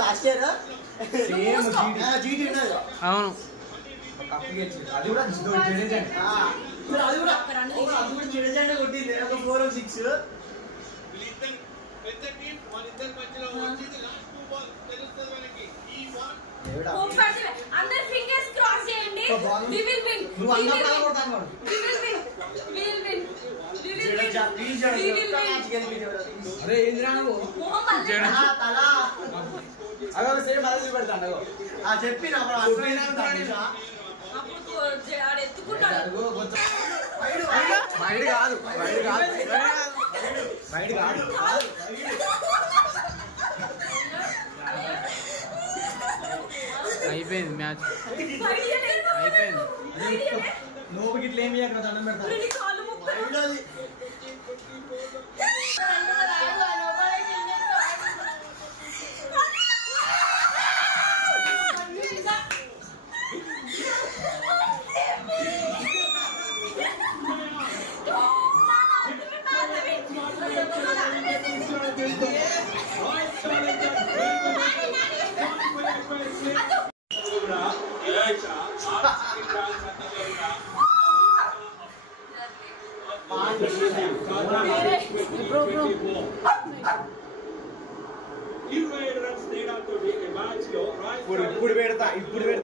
Last year అవును అది కూడా జడేజానే కొట్టింది ఒక 4 or 6 అందరూ ఫింగర్స్ క్రాస్ చేయండి. We will win. We will win. We will win. We will win. We will win. అరే ఏంద్రా నువ్వు తల అగో సేమ్ అలా చూపెడతాను చెప్పిన అయిపోయింది మ్యాచ్ అయిపోయింది. నువ్వు గిట్ల ఏమి దండం పెడతాను ఇప్పుడు పెడతా